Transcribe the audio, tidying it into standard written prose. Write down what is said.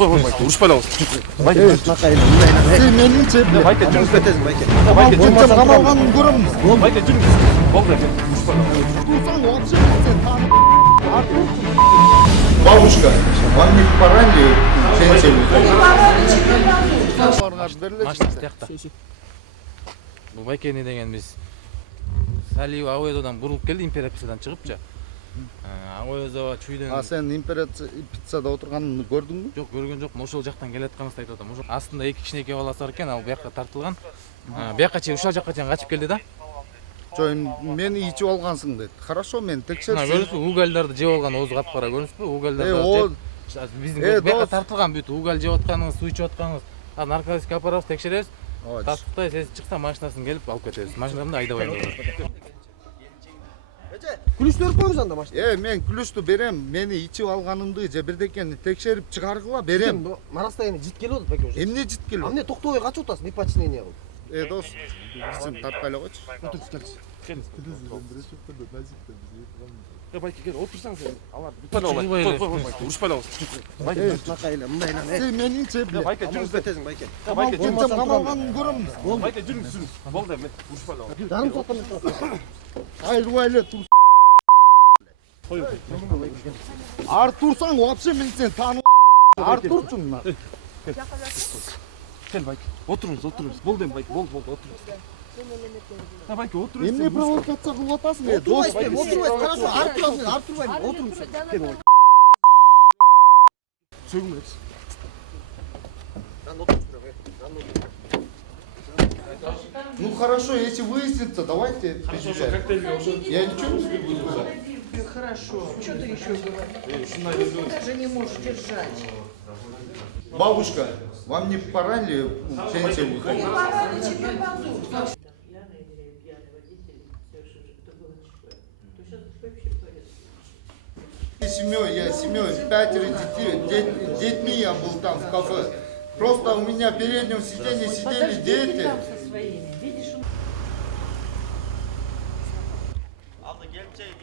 Uruşpay lan. Sen meni çekme. Mayke жүріңіз. Mayke. Mayke жүріңіз. Қамалғанын көреміз. Mayke жүріңіз. Болды. Uruşpay lan. Тұрсаң вообще сен танып. Бабушка, вам не пора ли пенсию? Машина тияқта. Бұл Майкени деген біз Салиев Ауэдодан бұрылып келді, империяциядан шығыпча. Ауэдо чүйден... Сен империяцияда отырғанын көрдің бі? Жоқ, көрген жоқ. Ошол жақтан келеатқаныңызды айтып атам. Астында екі кішінекей баласы бар екен, ал бұяққа тартылған. Бұяққа чейін ушал жаққа чейін қачып келді да. Жоқ, мені ичіп алғансың деді. Хорошо, мен текшерсің. Көрдіңіз бе, угальдарды жеп алған өзі қап-қара көрдіңіз бе? Угальдарды жеп. Біздің бұяққа тартылған бүйтіп угаль жеп отқаныңыз, су ішіп отқаныңыз. Наркотикке апарамыз, текшереміз. Тастықтай сез шықса машинасын келіп алып кетеміз. Машинамды айдабаймын. Күліш беріп қойыңыз анда машина. Мен күлішті берем, мені ичіп алғанымды же бірдекені текшеріп шығарғыла берем. Марастайын житкелі олды пәке уже. Емне житкелі? Амне тоқтауай қачы отасың, не починение қылып. Дос, сен тартпайлы қойшы. Отырыңыз келші. Mayke gel otursan sen. Allah. Uruşpay lan. Сен мені çekme. Mayke жүріңіз. Mayke. Mayke жүріңіз. Қамалғанын көреміз. Mayke жүріңіз. Болды. Uruşpay lan. Жарым сағаттан бері тұрасың. Айрылайлы тұр. Артурсаң вообще мен сен танып. Артурчун мына. Gel Mayke. Oturunuz. Болды Mayke. Болды oturunuz. Mayke oturunuz. Эмне провокация кылып атасың? Дос. Отырмайсың, хорошо, Артурбайым, отырыңыз. Сөгмеңіз. Ну хорошо, если выяснится, давайте. Я ничего не буду. Хорошо. Что ты еще говоришь? Ты даже не можешь держать. Бабушка, вам не пора ли пенсию выходить? Не пора ли тебе подуть? Пьяный или пьяный водитель, совершивший, это было ЧП, то сейчас вообще порядок. Я семьей, 5 детей, детьми я был там в кафе. Просто у меня в переднем сиденье сидели дети. Со своими. Видишь, Aldı geleceği